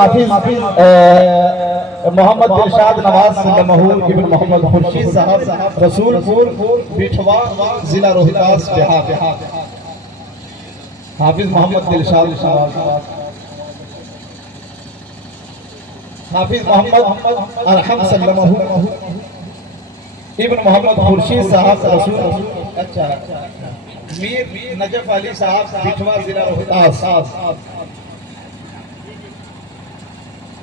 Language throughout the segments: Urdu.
حافظ محمد دلشاد نواز سلمہ ابن محمد خورشید صاحب رسول پور بیٹھوا ضلع روہتاس بہار. حافظ محمد دلشاد حافظ محمد ارحم سلمہ ابن محمد خورشید صاحب رسول. اچھا میر نجف علی صاحب بیٹھوا ضلع روہتاس.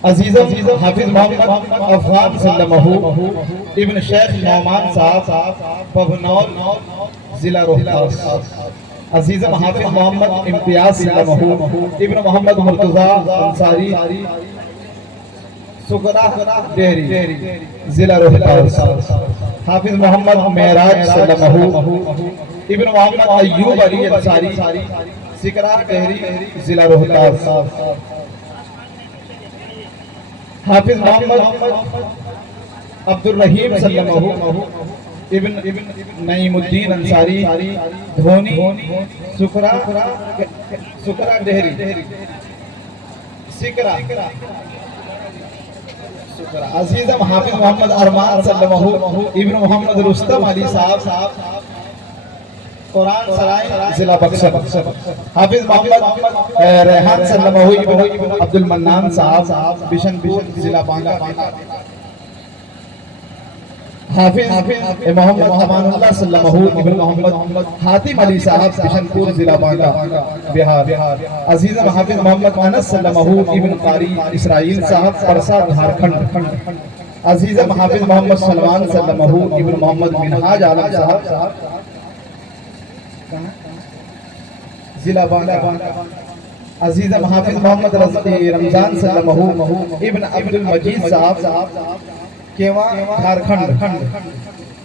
عزیزم حافظ محمد افغان سلمہ ابن شیخ نعمان صاحب پبنور ضلع روہتاس. عزیزم حافظ محمد امتیاز سلمہ ابن محمد مرتضی انصاری سکرہ ڈہری ضلع روہتاس. حافظ محمد معراج سلمہ ابن محمد ایوب علی انصاری سکرہ ڈہری ضلع روہتاس. حافظ محمد عبد الرحیم سلمہ ابن نعیم الدین انصاری دھونی سکرہ ڈہری سکرہ. عزیزم حافظ محمد ارمان سلمہ ابن محمد رستم علی صاحب قرآن سرائی ضلع بکسر. حافظ محمد ریحان سلمہ ابن عبد المنان صاحب بشن ضلع بانگا. حافظ محمد امان اللہ سلمہ ابن محمد حاتم علی صاحب بشن پور ضلع بانگا بہار. عزیزم حافظ محمد انس سلمہ ابن قاری اسرائیل صاحب پرسا جھارکھنڈ. عزیزم حافظ محمد سلمان سلمہ ابن محمد منہاج عالم صاحب ضلع بانگا. عزیزم حافظ محمد رمضان سلمہ ابن عبد المجید صاحب کیوان جھارکھنڈ.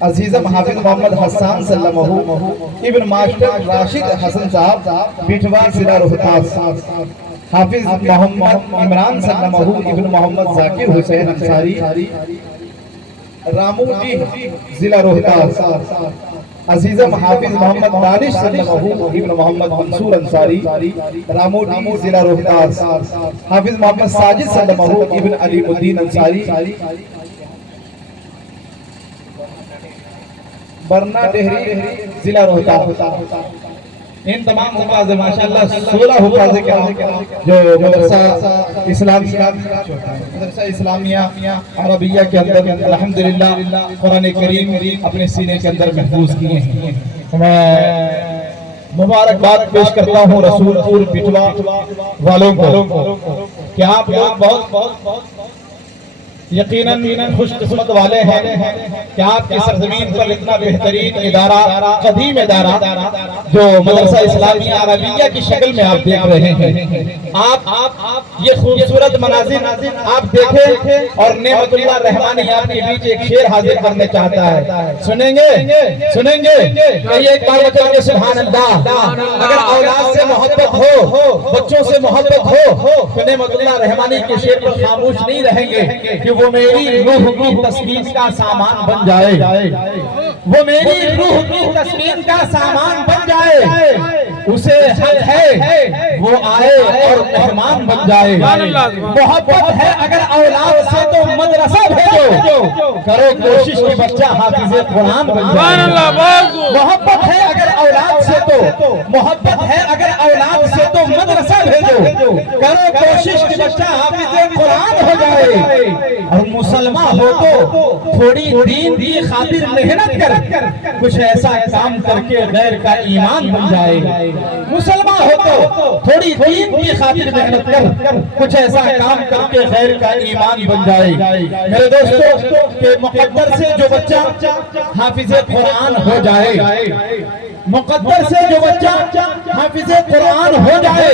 عزیزم حافظ محمد حسان سلمہ ابن ماسٹر راشد حسن صاحب بیٹھوا ضلع روہتاس. حافظ محمد عمران سلمہ ابن محمد ذاکر حسین انصاری راموٹی ضلع روہتاس. عزیزم حافظ محمد دانش سلمہ ابن محمد منصور انصاری راموٹی ضلع روہتاس. حافظ محمد ساجد سلمہ ابن علی الدین انصاری برنا ڈہری ضلع روہتاس. ان تمام حفاظ ماشاءاللہ 16 حفاظ کرام جو مدرسہ اسلامیہ عربیہ کے اندر الحمدللہ قرآن کریم اپنے سینے کے اندر محفوظ کیے ہیں. میں مبارکباد پیش کرتا ہوں رسول پور بیٹھوا والوں کو کہ آپ لوگ بہت یقیناً خوش قسمت والے ہیں کہ آپ کی سرزمین پر اتنا بہترین ادارہ قدیم ادارہ جو مدرسہ اسلامیہ عربیہ کی شکل میں آپ دیکھ رہے ہیں. آپ یہ خوبصورت مناظر آپ دیکھیں اور نعمت اللہ رحمانی آپ کے بیچ ایک شعر حاضر کرنے چاہتا ہے. سنیں گے کہیے ایک بار بچوں کے سبحان اللہ. اگر اولاد سے محبت ہو بچوں سے محبت ہو تو نعمت اللہ رحمانی کے شعر پر خاموش نہیں رہیں گے کہ وہ میری روح کی تسکین کا سامان بن جائے. وہ میری روح کی تسکین کا سامان بن جائے. اسے حق ہے وہ آئے اور مہمان بن جائے. محبت ہے اگر اولاد سے تو مدرسہ بھیجو. کرو کوشش کہ بچہ حافظ قرآن بن جائے. محبت ہے اگر اولاد سے تو مدرسہ بھیجو. کرو کوشش کہ بچہ حافظ قرآن ہو جائے. اور مسلمان ہو تو تھوڑی دین کی خاطر محنت کر کچھ ایسا کام کر کے غیر کا ایمان بن جائے. مسلمان ہو تو تھوڑی دین کی خاطر محنت کر کچھ ایسا کام کر کے غیر کا ایمان بن جائے. میرے دوستو کہ مقدر سے جو بچہ حافظ قرآن ہو جائے حافظ قرآن ہو جائے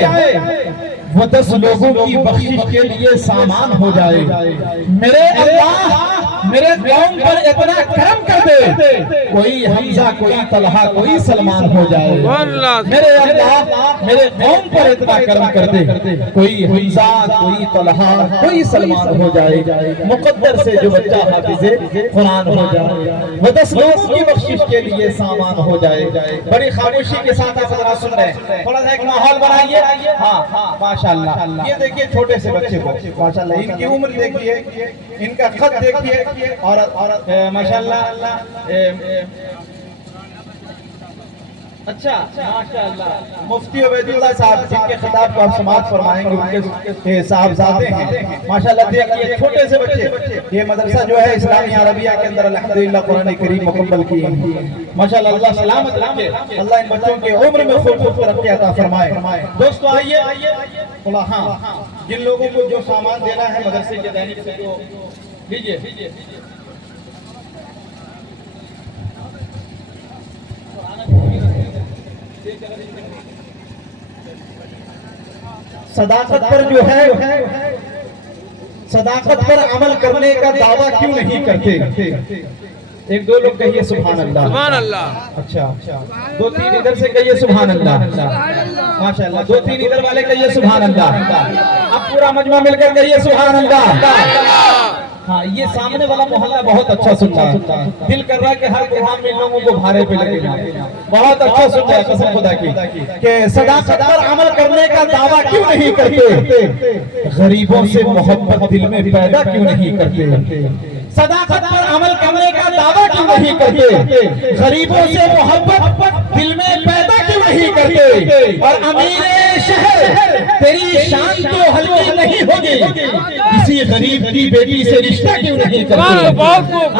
وہ 10 لوگوں کی بخشش کے لیے سامان ہو جائے. میرے اللہ میرے قوم پر اتنا کرم کر دے، کوئی حمزہ کوئی طلحہ کوئی سلمان ہو جائے۔ میرے اللہ میرے قوم پر اتنا کرم کر دے، کوئی حمزہ کوئی طلحہ کوئی سلمان ہو جائے، مقدر سے جو بچہ حافظ قرآن ہو جائے، وہ 10 لوگوں کی بخشش کے لیے سامان ہو جائے۔ بڑی خاموشی کے ساتھ آپ حضرات سن رہے ہیں، تھوڑا سا ایک ماحول بنائیے۔ ہاں ماشاءاللہ، یہ دیکھیے چھوٹے سے بچے کو، ماشاءاللہ ان کی عمر دیکھیے، ان کا خط دیکھیے، اور ماشاءاللہ اچھا ماشاءاللہ مفتی عبید اللہ صاحب جن کے خطاب کو آپ سماعت فرمائیں گے، ان کے صاحبزادے ہیں۔ ماشاءاللہ دیکھیے چھوٹے سے بچے، یہ مدرسہ جو ہے اسلامی عربیہ کے اندر الحمدللہ قرآن کریم مکمل کی ہے۔ ماشاءاللہ اللہ سلامت رکھے، اللہ ان بچوں کے عمر میں خوب ترقی عطا فرمائے۔ دوستو آئیے، ہاں جن لوگوں کو جو سامان دینا ہے مدرسے کے دینی سے وہ لیجئے۔ صداقت پر جو ہے، صداقت پر عمل کرنے کا دعویٰ کیوں نہیں کرتے؟ ایک دو لوگ کہیے سبحان اللہ، سبحان اللہ۔ اچھا 2-3 ادھر سے کہیے سبحان اللہ، ماشاءاللہ 2-3 ادھر والے کہیے سبحان اللہ، اب پورا مجمع مل کر کہیے سبحان اللہ۔ ہاں یہ سامنے والا محلہ بہت اچھا سن رہا ہے، دل کر رہا ہے کہ ہر پروگرام میں لوگوں کو بھارے پہ لگے جائیں، بہت اچھا سن رہا ہے قسم خدا کی کہ صداقت پر عمل کرنے کا دعویٰ کیوں نہیں کرتے؟ غریبوں سے محبت دل میں پیدا کیوں نہیں کرتے؟ صداقت پر عمل کرنے کا دعویٰ کیوں نہیں کرتے؟ غریبوں سے محبت دل میں پیدا کیوں نہیں کرتے؟ اور امیر شہر تیری شان تو ہلکی نہیں ہوگی، کسی غریب کی بیٹی سے رشتہ کیوں نہیں کرتے؟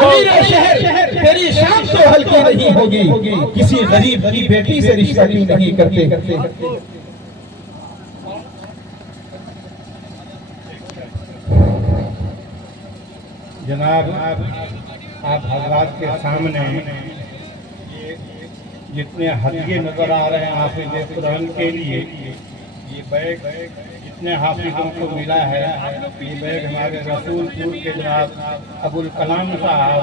امیر شہر تیری شان تو ہلکی نہیں ہوگی، کسی غریب کی بیٹی سے رشتہ کیوں نہیں کرتے؟ جناب آپ حضرات کے سامنے جتنے ہدیے نظر آ رہے ہیں حافظ قرآن کے لیے، یہ بیگ جتنے حافظوں کو ملا ہے، یہ بیگ ہمارے رسول پور کے جناب ابوالکلام صاحب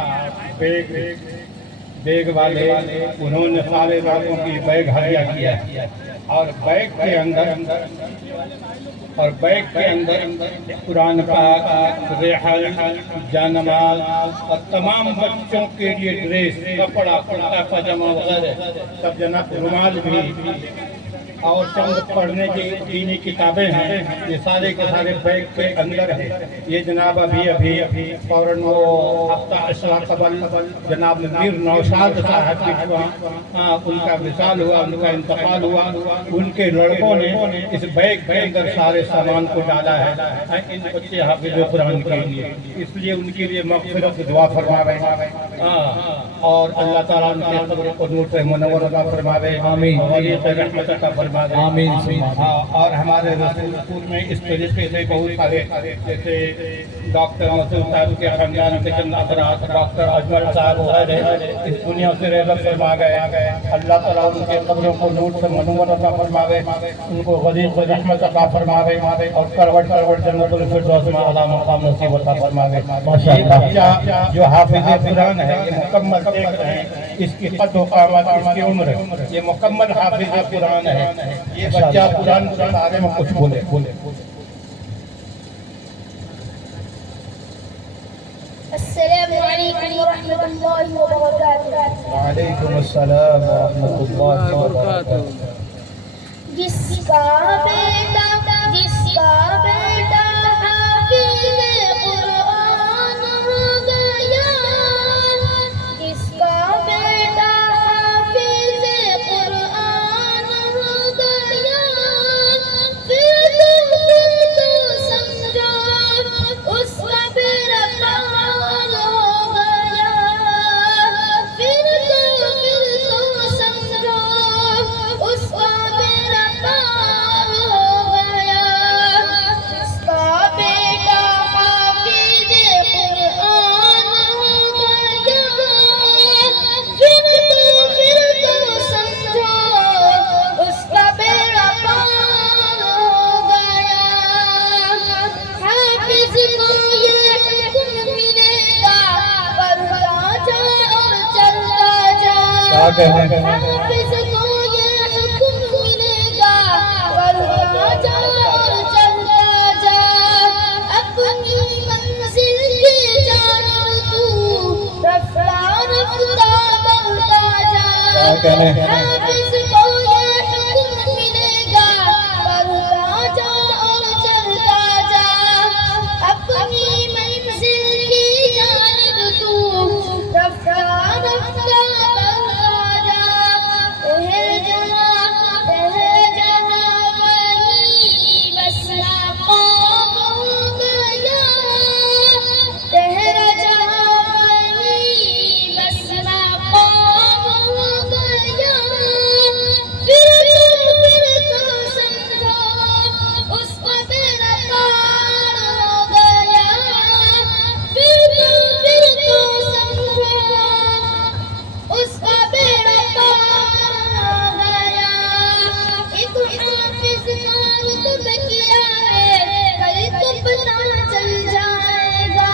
بیگ والے، انہوں نے سارے لڑکوں کی بیگ ہدیہ کیا، اور بیگ کے اندر قرآن پاک، ریحل، جانماز اور تمام بچوں کے لیے ڈریس، کپڑا، کرتا پاجامہ وغیرہ سب جناب، رومال بھی، اور چند پڑھنے کی دینی کتابیں ہیں، یہ سارے کے سارے بیگ کے اندر ہیں۔ یہ جناب ابھی فوراً وہ ہفتہ اشرا قبل جناب میر نوشاد صاحب کی ان کا وصال ہوا، ان کا انتقال ہوا، ان کے لڑکوں نے اس بیگ کے اندر سارے سامان کو ڈالا ہے ان بچے حافظ قرآن کے لیے، اس لیے ان کے لیے مغفرت دعا فرماوے، اور اللہ تعالیٰ ان کے قبر کو نور سے منور عطا فرماوے، آمین، رحمت عطا فرماوے، آمین۔ اور ہمارے رسول پور میں اس طریقے سے بہت سارے، جیسے ڈاکٹر مسعود صاحب کے خاندان کے چند افراد، ڈاکٹر اجمل صاحب وغیرہ اس دنیا سے رحلت فرما گئے، اللہ تعالیٰ ان کے قبروں کو نور سے منور عطا فرماوے، ان کو غریب رحمت عطا فرماوے، اور کروٹ جنت الفردوس میں اعلیٰ مقام نصیب عطا فرماوے۔ یہ بچہ جو حافظ قرآن ہے، یہ مکمل دیکھ رہے ہیں، اس کی قد و قامت، اس کی عمر، یہ مکمل حافظ قرآن ہے۔ یہ بچہ قرآن کے بارے میں کچھ بولے۔ السلام علیکم ورحمۃ اللہ وبرکاتہ۔ وعلیکم السلام ورحمۃ اللہ وبرکاتہ۔ جس کا بیٹا حافظ قرآن ہو گیا، جس کا بیٹا حافظ قرآن ہو گیا، پھر تو سمجھو اس کا بیڑا پار ہو گیا، پھر تو سمجھو اس کا بیڑا پار ہو گیا۔ حافظ کو یہ حکم ملے گا بڑھتا جا اور چلتا جا اپنی منزل کی جانب تو رفتہ رفتہ بڑھتا جا حافظ کو یہ حکم ملے گا بڑھتا جا اور چلتا جا اپنی منزل کی جانب تو رفتہ رفتہ بڑھتا جا تہے جہاں وہیں بس مقام ہو گیا تہرا جہاں وہیں بس مقام ہو گیا پھر تو سمجھو اس کا بیڑا پار ہو گیا پھر تو سمجھو اس کا بیڑا پار ہو گیا ایک حافظ کا رتبہ کیا ہے کل تو پتہ چل جائے گا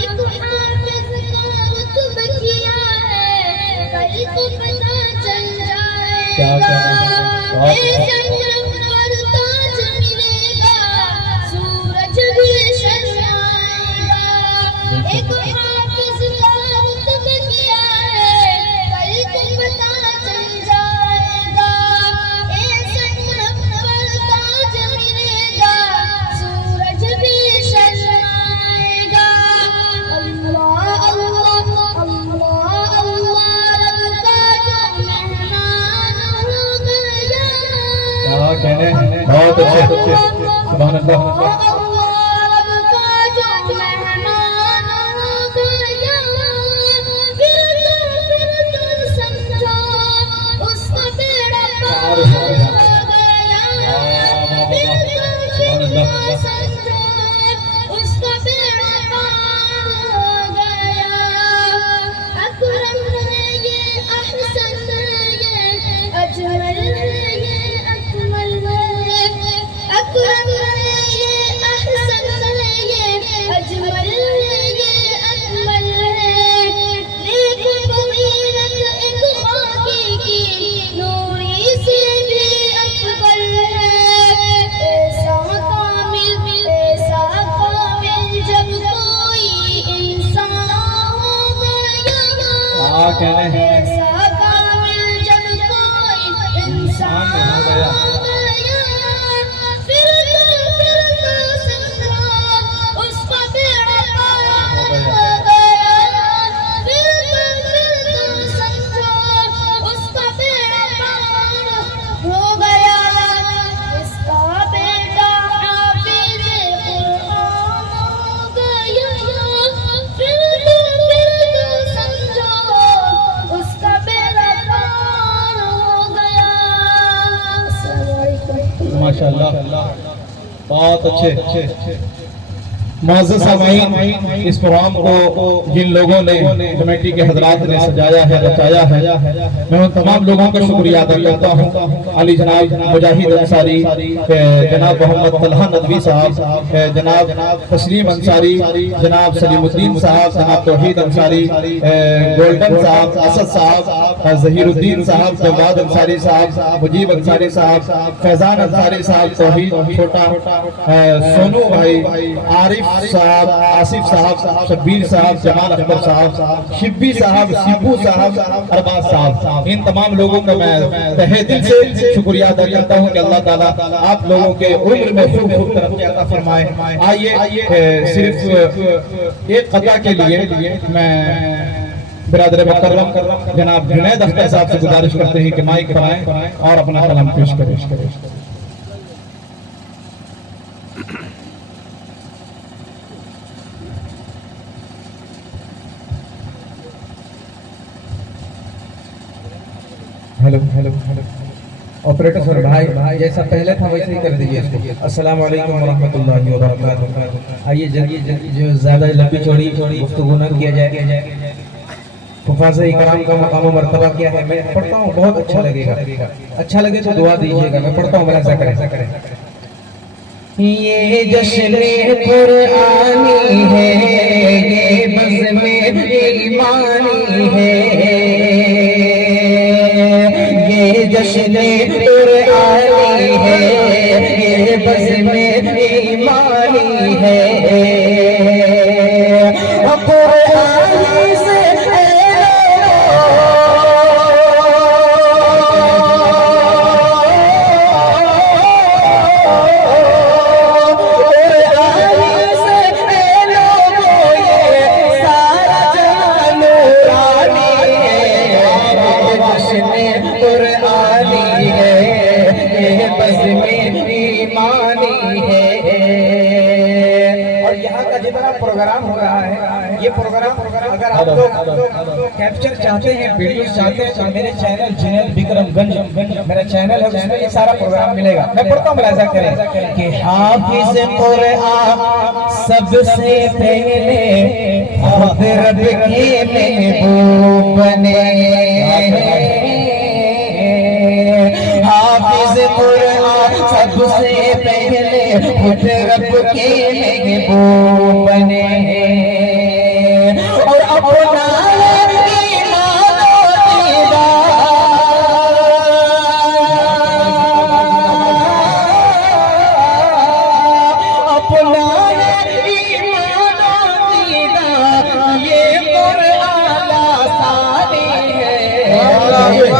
ایک حافظ کا رتبہ کیا ہے کل تو پتہ چل جائے گا اے جنگل پر تاج ملے گا سورج بھی شرمائے گا ایک حافظ کا رتبہ کیا ہے کل تو پتہ چل جائے گا اے جنگل پر تاج ملے گا سورج بھی شرمائے گا اللہ اللہ اللہ اللہ رب کا جو مہمان ہو گیا بہت اچھے سبحان اللہ اللہ رب کا جو مہمان ہو گیا پھر تو سمجھو اس کا بیڑا پار ہو گیا پھر تو سمجھو اس کا بیڑا پار ہو گیا اکرم ہے یہ احسن ہے یہ اجمل ہے یہ اکمل ہے اکرم ہے یہ احسن ہے یہ اجمل ہے یہ اکمل ہے نیک فضیلت ایک خاکی کی نوری سے بھی افضل ہے ایسا کامل جب کوئی انسان ہو گیا ایسا کامل جب کوئی انسان ہو گیا پھر تو سمجھو اس کا بیڑا پار ہو گیا پھر تو سمجھو اس کا بیڑا پار ہو گیا اس کا بیٹا حافظ قرآن ہو گیا پھر تو سمجھو اس کا بیڑا پار ہو گیا السلام علیکم ماشاءاللہ بہت اچھے معزز سامعین اس پروگرام کو جن لوگوں نے کمیٹی کے حضرات نے سجایا ہے رچایا ہے میں ان تمام لوگوں کا شکریہ ادا کرتا ہوں علی جناب مجاہد انصاری جناب محمد طلحہ ندوی صاحب جناب تسلیم انصاری جناب سلیم الدین صاحب جناب توحید انصاری گولڈن صاحب اسد صاحب ظہیر الدین صاحب جواد انصاری صاحب مجیب انصاری صاحب فیضان انصاری صاحب توحید چھوٹا سونو بھائی عارف صاحب آصف صاحب شبیر صاحب جمال اکبر صاحب شبی صاحب سیبو صاحب ارباز صاحب ان تمام لوگوں کا میں تہہ دل سے شکریہ ادا کرتا ہوں کہ اللہ تعالیٰ آپ لوگوں کے عمر میں خوب خوب ترقی عطا فرمائے آئیے صرف ایک قطعہ کے لیے میں برادر مکرم جناب جنید اختر صاحب سے گزارش کرتے ہیں کہ مائک پرائیں اور اپنا کلام پیش کریں ہیلو آپریٹر سر بھائی جیسا پہلے تھا ویسے ہی کر دیجیے اس کو. السلام علیکم ورحمۃ اللہ وبرکاتہ. آئیے جلدی جو زیادہ لمبی چوڑی گفتگو نہ کیا جائے. حفاظ اکرام کا مقام و مرتبہ کیا ہے میں پڑھتا ہوں, بہت اچھا لگے گا. اچھا لگے تو دعا دیجیے گا. میں پڑھتا ہوں, ملاحظہ کریں. یہ جشن قرآنی ہے, یہ بزم ایمانی ہے, جشن قرآنی ہے، یہ بزم ایمانی ہے، قرآن سے پروگرام ہو رہا ہے، یہ پروگرام اگر آپ لوگ کیپچر چاہتے ہیں، ویڈیوز چاہتے ہیں، تو میرے چینل جنید بکرم گنج میرا چینل ہے، اس میں یہ سارا پروگرام ملے گا۔ میں پڑھتا ہوں، ملاحظہ کریں کہ حافظ قرآن سب سے پہلے خود رب کے محبوب بنے، حافظ قرآن سب سے پہلے خود رب کے محبوب بنے، اور اپنا ایمان و دیدار، اپنا ایمان و دیدار یہ قرآن آسانی ہے،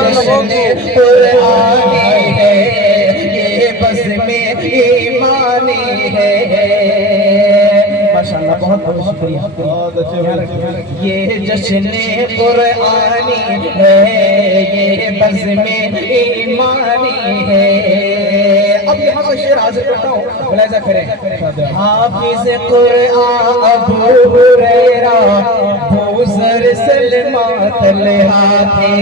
جشن قرآنی ہے، یہ بزم ایمانی ہے۔ ماشاءاللہ، بہت بہت شکریہ۔ یہ جشن قرآنی ہے، یہ بزم ایمانی ہے۔ اب یہاں سے شعر حاضر کرتا ہوں، ملاحظہ کریں۔ حافظ قرآن ابو ہریرہ ابو ذر سلمہ طلحہ تھے،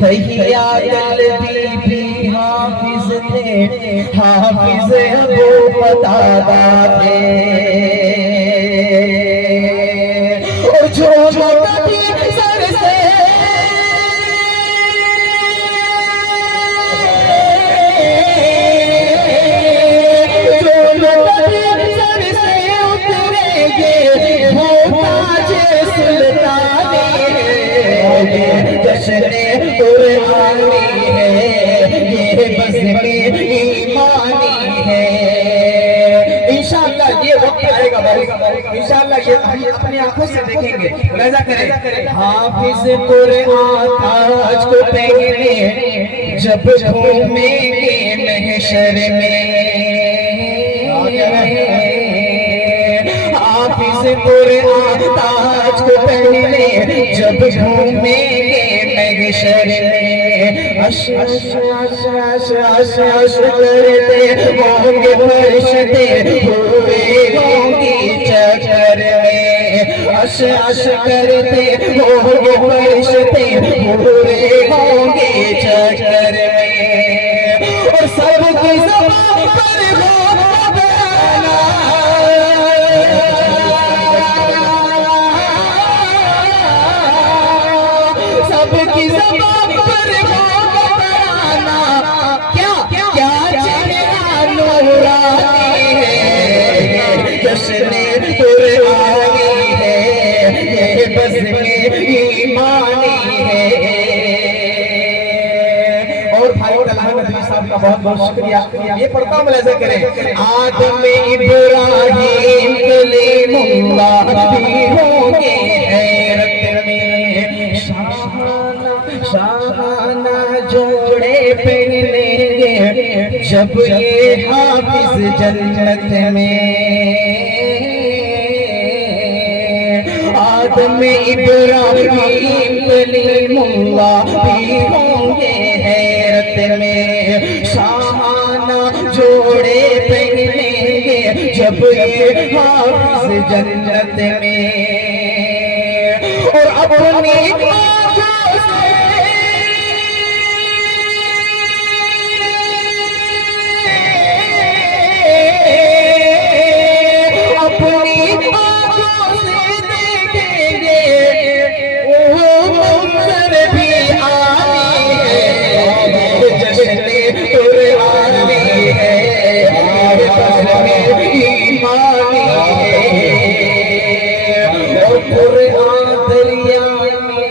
تہیا قلبی بھی حافظ تھے، حافظ ابو قتادہ تھے، اور جو کبھی سر سے اتریں گے وہ تاج سلطانی ہے، جشن قرآنی ہے، یہ بزم ایمانی ہے۔ انشاءاللہ یہ وقت آئے گا بھائی، انشاءاللہ یہ ہم اپنی آنکھوں سے دیکھیں گے، ملاحظہ کریں۔ حافظ قرآن تاج کو پہنے جب گھومیں گے محشر میں، حافظ قرآن تاج کو پہنے جب گھومیں گے محشر میں، عش عش عش عش عش عش کرتے ہوں گے فرشتے، ہوئے ہوں گی چکر میں، عش عش کرتے ہوں گے فرشتے، ہوئے ہوں گے چکر میں، اور سب کی زبان پر ہوگا بیانہ، سب کی زبان پر ہوگا بیانہ، کیا کیا چہرہ نورانی ہے، جشن قرآنی ہے، یہ بزم ایمانی ہے۔ اور بھائی طلحہ ندوی صاحب کا بہت بہت شکریہ۔ یہ پڑھتا ہوں، ملاحظہ کریں۔ آدم ابراہیم کلیم اللہ بھی ہوں گے حیرت میں، شاہانہ جوڑے پہنیں گے جب یہ حافظ جنت میں، آدم ابراہیم کلیم اللہ بھی ہوں گے حیرت میں، شاہانہ جوڑے پہنیں گے جب یہ حافظ جنت میں، اور اپنی آنکھوں سے دیکھیں گے وہ منظر بھی آنی ہے، جشن قرآنی ہے، یہ بزم ایمانی ہے، اور قرآن دریا میں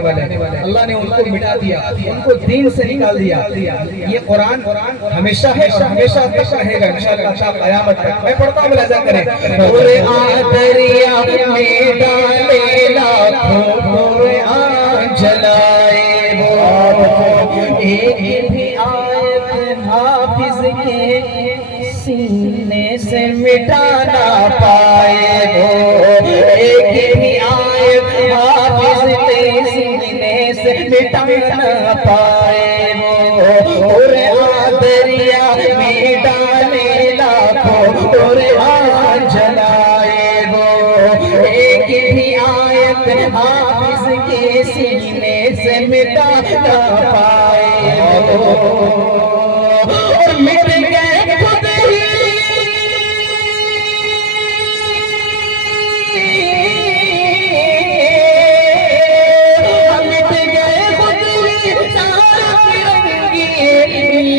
بنانے والے اللہ نے ان کو مٹا دیا، ان کو دین سے نکال دیا۔ یہ قرآن ہمیشہ ہے اور ہمیشہ تک رہے گا انشاءاللہ تا قیامت تک۔ میں پڑھتا ہوں ملاحظہ کریں۔ قرآن دریا میں ڈالے لاکھوں قرآن جلائے وہ، ایک بھی آیت حافظ کے سینے سے مٹا نہ پائے وہ، ایک بھی آیت حافظ کے سینے سے مٹا نہ پائے وہ، قرآن دریا میں ڈالے لاکھوں قرآن جلائے وہ، ایک بھی آیت حافظ کے سینے سے مٹا نہ پائے وہ، اور مٹ گئے خود ہی مٹ گئے خود ہی سارے رنگی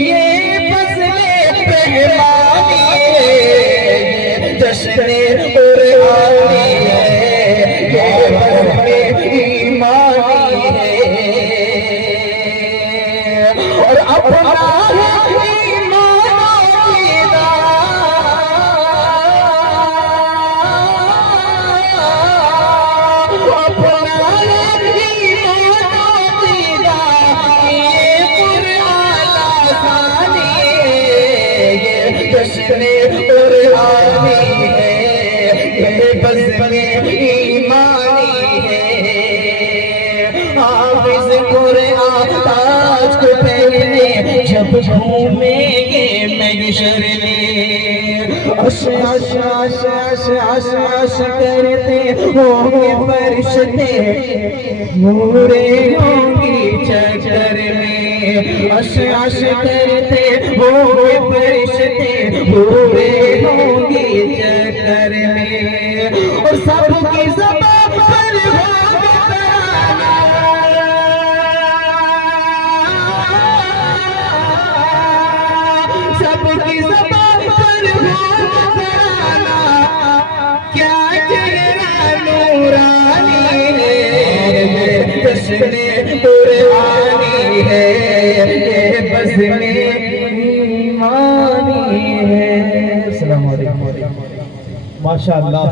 یہ فصلیں رحمانی ہے، جشن قرآنی ہے، یہ فصلیں ایمانی ہے، اور اپنا جشن قرآنی ہے، یہ بزم ایمانی ہے، حافظ قرآن تاج کو پہنے جب گھومیں گے محشر میں، عش عش عش عش عش عش کرتے ہوں گے فرشتے، نورے ہوں گی چکر میں، عش عش کرتے ہوں گے فرشتے، نورے ہوں گی چکر میں، اور سب کی زبان پر ہوگا ترانہ، سب کی زبان پر ہوگا ترانہ، کیا چہرہ نورانی ہے، جشن قرآنی ہے، یہ بزم ایمانی ہے۔ السلام علیکم۔ ماشاءاللہ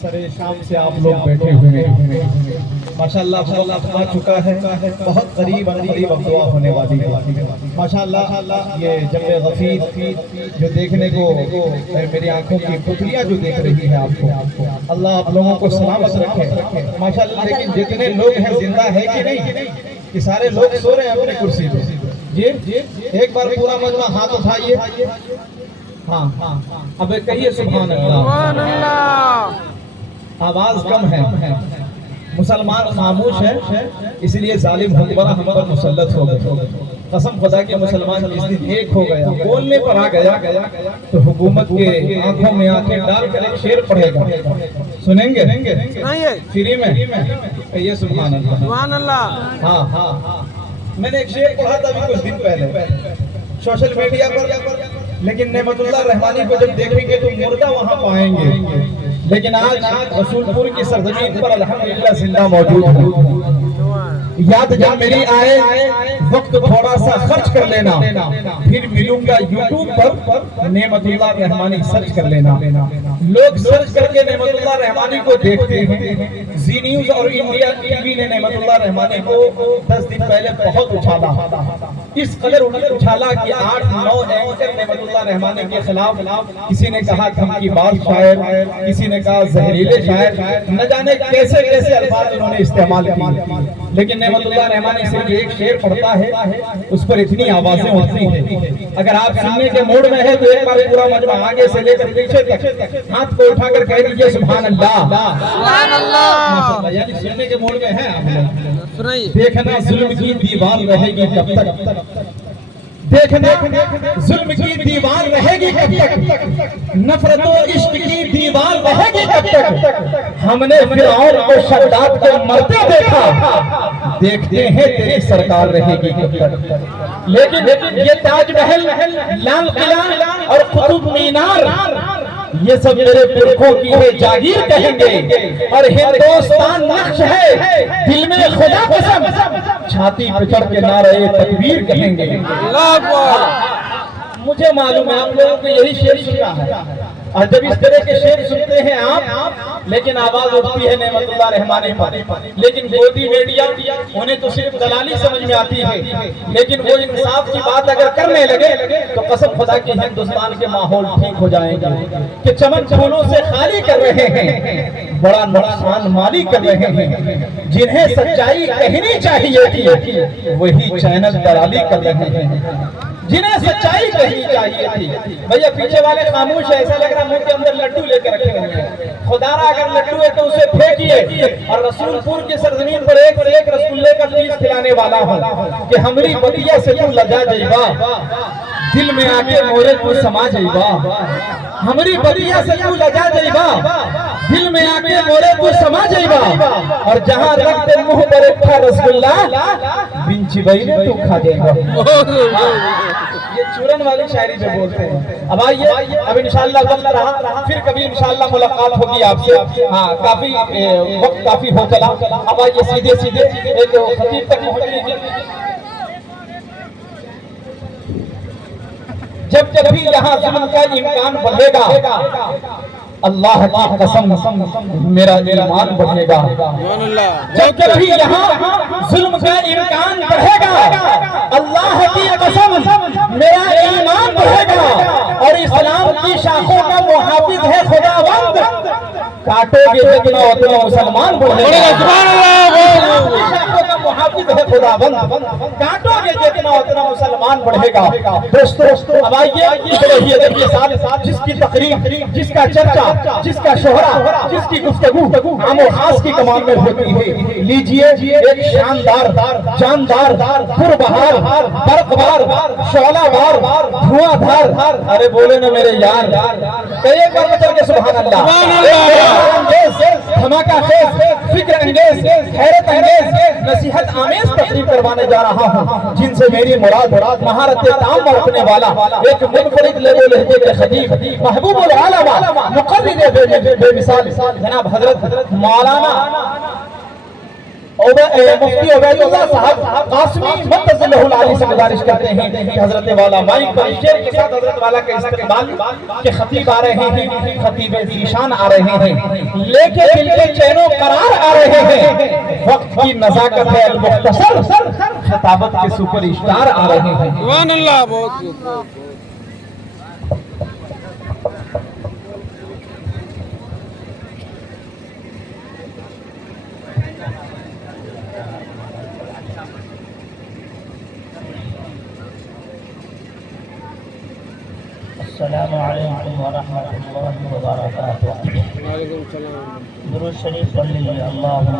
سر شام سے آپ لوگ بیٹھے ہوئے ہیں، ماشاءاللہ وقت آ چکا ہے، بہت قریب اب دعا ہونے والی ہے۔ ماشاءاللہ یہ جنب غفیر جو دیکھنے کو میری آنکھوں کی پتلیاں جو دیکھ رہی ہے آپ کو، اللہ آپ لوگوں کو سلامت رکھے ماشاءاللہ۔ لیکن جتنے لوگ ہیں زندہ ہے کہ نہیں؟ کہ سارے لوگ سو رہے ہیں اپنے کرسی پہ؟ جی ایک بار پورا مجمع ہاتھ اٹھائیے، ہاں اب کہیے سبحان اللہ۔ آواز کم ہے، مسلمان خاموش ہے، اس لیے ظالم حکمراں ہم پر مسلط ہو گئے۔ قسم خدا کے مسلمان اس دن ایک ہو گیا، بولنے پر آ گیا تو حکومت کے آنکھوں میں آنکھیں ڈال کر ایک شعر پڑھے گا، سنیں گے فری میں؟ کہیے سبحان اللہ۔ ہاں میں نے ایک شعر پڑھا تھا ابھی کچھ دن پہلے سوشل میڈیا پر، لیکن نعمت اللہ رحمانی کو جب دیکھیں گے تو مردہ وہاں پائیں گے، لیکن آج رسول پور کی سرزمین پر الحمدللہ زندہ موجود ہے۔ یاد جب میری آئے وقت تھوڑا سا خرچ کر لینا، پھر ملوں گا یوٹیوب پر نعمت اللہ رحمانی سرچ کر لینا۔ لوگ سرچ کر کے نعمت اللہ رحمانی کو دیکھتے ہیں، زی نیوز اور انڈیا ٹی وی نے نعمت اللہ رحمانی کو 10 دن پہلے بہت اچھالا، اس قدر اچھالا کہ 8-9 اینکر نعمت اللہ رحمانی کے خلاف، کسی نے کہا دھمکی باز شاعر، کسی نے کہا زہریلے شاعر، نہ جانے کیسے کیسے الفاظ انہوں نے استعمال کیے، لیکن نعمت اللہ رحمانی صرف ایک شعر پڑھتا ہے، اس پر اتنی آوازیں ہوتی ہیں۔ اگر آپ سننے کے موڈ میں ہیں تو ایک بار پورا مجمع آگے سے لے کر پیچھے تک ہاتھ کو اٹھا کر کہہ دیجئے سبحان اللہ۔ سبحان اللہ، یعنی سننے کے موڈ میں ہیں آپ لوگ۔ دیکھنا ظلم کی دیوار رہے گی کب تک، دیکھنا ظلم کی دیوار رہے گی کب تک، نفرت و عشق کی دیوار رہے گی کب تک، ہم نے فرعون کو شداد کو مرتے دیکھا، دیکھتے ہیں تیری سرکار رہے گی کب تک۔ لیکن یہ تاج محل، لال قلعہ اور قطب مینار یہ سب میرے پرکھوں کی ہے جاگیر کہیں گے، اور ہندوستان نقش ہے دل میں خدا قسم، چھاتی پہ چڑھ کے نعرہ تکبیر کہیں گے۔ مجھے معلوم ہے آپ لوگوں کو یہی شعر سنا ہے، اور جب اس طرح کے شعر سنتے ہیں آپ، لیکن آواز اٹھتی ہے نعمت اللہ رحمانی پر، لیکن گودی میڈیا انہیں تو صرف دلالی سمجھ میں آتی ہے، لیکن وہ انصاف کی بات اگر کرنے لگے تو قسم خدا کی ہندوستان کے ماحول ٹھیک ہو جائیں گے کہ چمن پھولوں سے خالی کر رہے ہیں، بڑا نقصان مالی کر رہے ہیں، جنہیں سچائی کہنی چاہیے تھی وہی چینل دلالی کر رہے ہیں، جنہیں سچائی کہنی چاہیے تھی۔ بھیا پیچھے والے خاموش ہے، ایسا لگ رہا منہ کے اندر لڈو لے کے رکھے ہوئے ہیں، خدا را اگر لڈو ہے تو اسے پھینکیے، اور رسول پور کی سرزمین پر ایک سے ایک رسگلے کا پیس کھلانے والا ہوں کہ ہمری بدیہ سے تو لجا جائیبا، دل میں آ کے مورے تو سما جائیبا، ہمری بدیہ سے تو لجا جائیبا، دل میں آ کے مورے تو سما جائیبا، اور جہاں رکھتے منہ پر اٹھا رسگلہ بنچی بھائی نے تو کھا دے گا۔ یہ چورن والی شاعری جو بولتے ہیں۔ اب آئیے، اب انشاءاللہ وقت رہا، پھر کبھی انشاءاللہ ملاقات ہوگی آپ سے، ہاں کافی وقت کافی ہو چلا، اب آئیے سیدھے سیدھے ایک خطیب تک پہنچ لیجیے۔ جب بھی یہاں ظلم کا امکان بڑھے گا، اللہ کی قسم میرا ایمان بڑھے گا، جب بھی یہاں ظلم کا امکان بڑھے گا، اللہ کی قسم میرا ایمان بڑھے گا، اور اسلام کی شاخوں کا محافظ ہے خداوند، کاٹو گے جتنا اتنا مسلمان بڑھے گا، شاخوں کا محافظ ہے خداوند، کاٹو گے جتنا اتنا مسلمان بڑھے گا۔ دوستو اب آئیے دیکھیے صاحب، جس کی تقریر، جس کا چرچا، جس کا شہرہ، جس کی گفتگو عام و خاص کی کمان میں ہوتی ہے، لیجئے ایک شاندار، جاندار، پربہار، برقبار، شعلہ بار، دھواں دھار، ارے بولے نا میرے یار، ایک بار بچل کے سبحان اللہ، دھماکہ خیز، فکر انگیز، حیرت انگیز، نصیحت آمیز تقریب کروانے جا رہا ہوں، جن سے میری مراد مہارت تام برتنے والا ایک منفرد لب و لہجے کے خطیب، محبوب العالم، مقرر بے مثال جناب حضرت مولانا مفتی عبید اللہ صاحب قاسمی منتظر العالی سے گزارش کرتے ہیں کہ حضرت والا مائک پر شعر کے ساتھ حضرت والا کا استقبال کے خطیب آ رہے ہیں، خطیب ذیشان آ رہے ہیں، لے کے دل کے چین و قرار آ رہے ہیں، وقت کی نزاکت ہے المختصر، خطابت کے سپر اسٹار آ رہے ہیں۔ سبحان اللہ، بہت السلام علیکم ورحمۃ اللہ وبرکاتہ۔ وعلیکم السلام۔ درود شریف پڑھ لیجیے۔ اللہم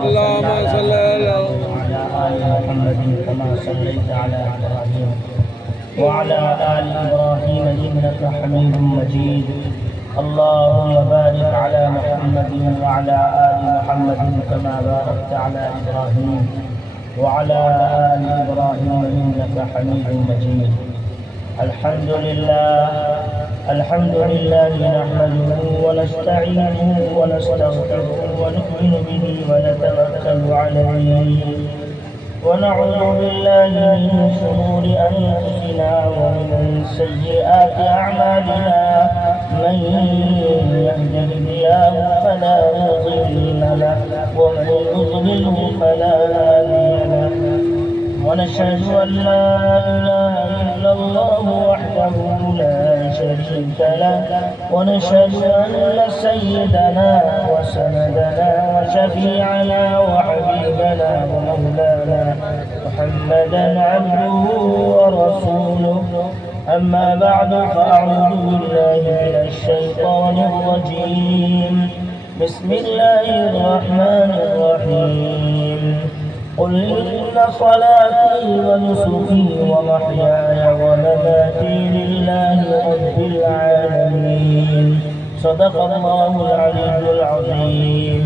صل علی آل محمد کما صلیت علی ابراہیم وعلی آل ابراہیم انک حمید مجید۔ اللہم بارک علی محمد وعلی آل محمد کما بارکت علی ابراہیم وعلی آل ابراہیم انک حمید مجید۔ الحمد لله نحمده ونستعينه ونستغفره ونؤمن به ونتوكل عليه ونعوذ بالله من شرور أنفسنا ومن سيئات أعمالنا، من يهده الله فلا مضل له ومن يضلله فلا هادي له، ونشهد أن لا إله إلا الله وحده لا شريك له، ونشهد أن سيدنا وسندنا وشفيعنا وحبيبنا ومولانا محمدا عبده ورسوله، أما بعد فأعوذ بالله من الشيطان الرجيم، بسم الله الرحمن الرحيم، قل إن صلاتي ونسكي ومحياي ومماتي لله رب العالمين، صدق الله العلي العظيم۔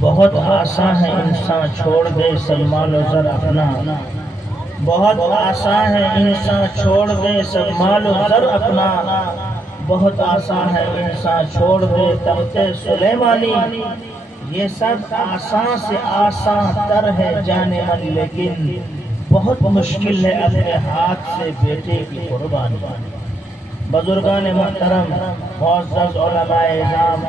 بہت آسان ہے انسان چھوڑ دے سلمان و زر اپنا، بہت آسان ہے انسان چھوڑ دے سب مال و زر اپنا، بہت آسان ہے انسان چھوڑ دے تخت سلیمانی، یہ سب آسان سے آسان تر ہے جانے من، لیکن بہت مشکل ہے اپنے ہاتھ سے بیٹے کی قربانی۔ بزرگان محترم، معزز علماء اعظام،